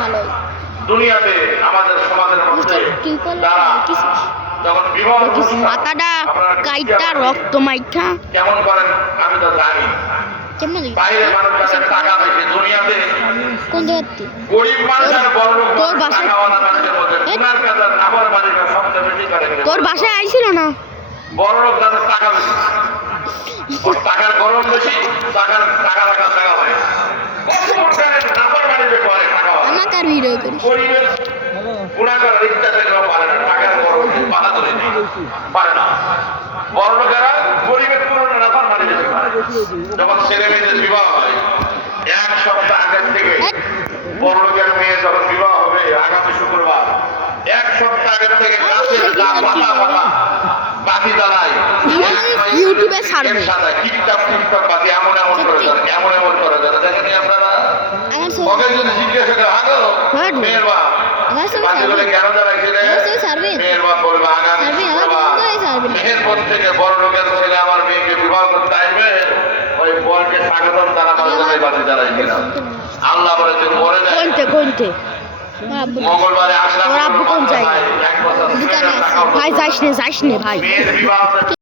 ভালোই দুনিয়াতে আমাদের সমাজের মধ্যে তারা যখন বিবাহ মাথাটা কাইটা রক্ত মাইখা কেমন করেন আমি তো জানি। বাইরে মানুষ যাদের টাকা বেশি দুনিয়াতে কোন জায়গাতে গরিব মানুষ আর বড় লোক তোর বাসায় টাকাওয়ালা মানুষের মধ্যে গুনার কাজ আর নাফরমানিটা সবচেয়ে বেশি করে। তোর বাসায় আইছিল না বড় লোক যাদের টাকা বেশি ওর টাকার গরম বেশি টাকা রাখার টাকা হয় নাফরমানি যে করে টাকাওয়ালা আমাকে আর ভিডিও করি গরিবের গুনাহ করার ইচ্ছা থাকলেও পারে না, টাকার গরম বাধা ধরে নেই পারে না। বড় লোকেরা গরিবের পুরনো নাফরমানি বেশি করে। যখন ছেলে মেয়েদের বিবাহ হয় এক সপ্তাহ আগের থেকে বড় লোকের মেয়ে যখন বিবাহ হবে আগামী শুক্রবার এক সপ্তাহ আগের থেকে বাতি জ্বালায় ইউটিউবে ছাড়বে টিকটক বাতি এমন করে যান এমন করে যান দেখেনি আপনারা। ওকে যদি জিজ্ঞাসা করে আগো মেয়ের বাপ বাতিগুলো কেন জ্বালাইছিলে মেয়ের বাপ বলবে আগামী শুক্রবার মেয়ের পর থেকে বড় লোকের ছেলে আমার মেয়েকে বিবাহ করতে আসবে ওই বরকে স্বাগতম তারা বাতি জ্বালাই কিনা। আল্লাহ বলেছে মরে যায় মঙ্গলবারে আসলাম ভাই যাইস নে ভাই।